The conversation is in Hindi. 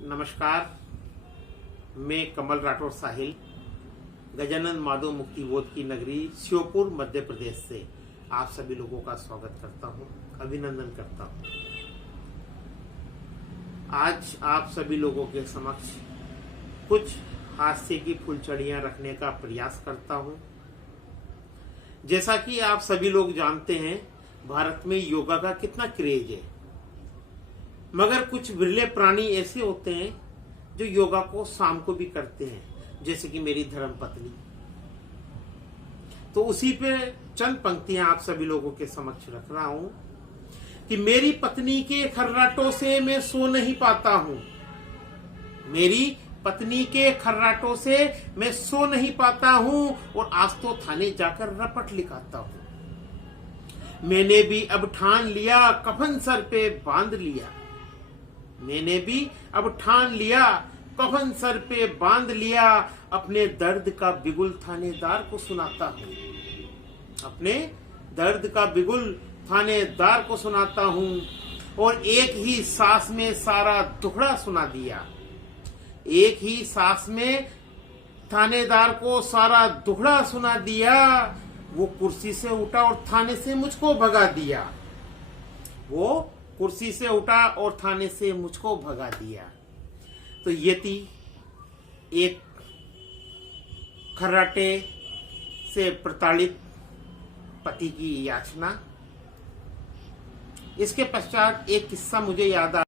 नमस्कार, मैं कमल राठौर साहिल गजानन माधव मुक्ति बोध की नगरी श्योपुर मध्य प्रदेश से आप सभी लोगों का स्वागत करता हूं, अभिनंदन करता हूं। आज आप सभी लोगों के समक्ष कुछ हास्य की फुलझड़ियां रखने का प्रयास करता हूं। जैसा कि आप सभी लोग जानते हैं, भारत में योगा का कितना क्रेज है, मगर कुछ बिरले प्राणी ऐसे होते हैं जो योगा को शाम को भी करते हैं, जैसे कि मेरी धर्मपत्नी। तो उसी पे चंद पंक्तियां आप सभी लोगों के समक्ष रख रहा हूं कि मेरी पत्नी के खर्राटों से मैं सो नहीं पाता हूं। मेरी पत्नी के खर्राटों से मैं सो नहीं पाता हूं और आज तो थाने जाकर रपट लिखाता हूं। मैंने भी अब ठान लिया, कफन सर पे बांध लिया। मैंने भी अब ठान लिया, कफन सर पे बांध लिया। अपने दर्द का बिगुल थानेदार को सुनाता हूँ। अपने दर्द का बिगुल थानेदार को सुनाता हूँ और एक ही सांस में सारा दुखड़ा सुना दिया। एक ही सांस में थानेदार को सारा दुखड़ा सुना दिया। वो कुर्सी से उठा और थाने से मुझको भगा दिया। वो कुर्सी से उठा और थाने से मुझको भगा दिया। तो ये थी एक खर्राटे से प्रताड़ित पति की याचना। इसके पश्चात एक किस्सा मुझे याद आ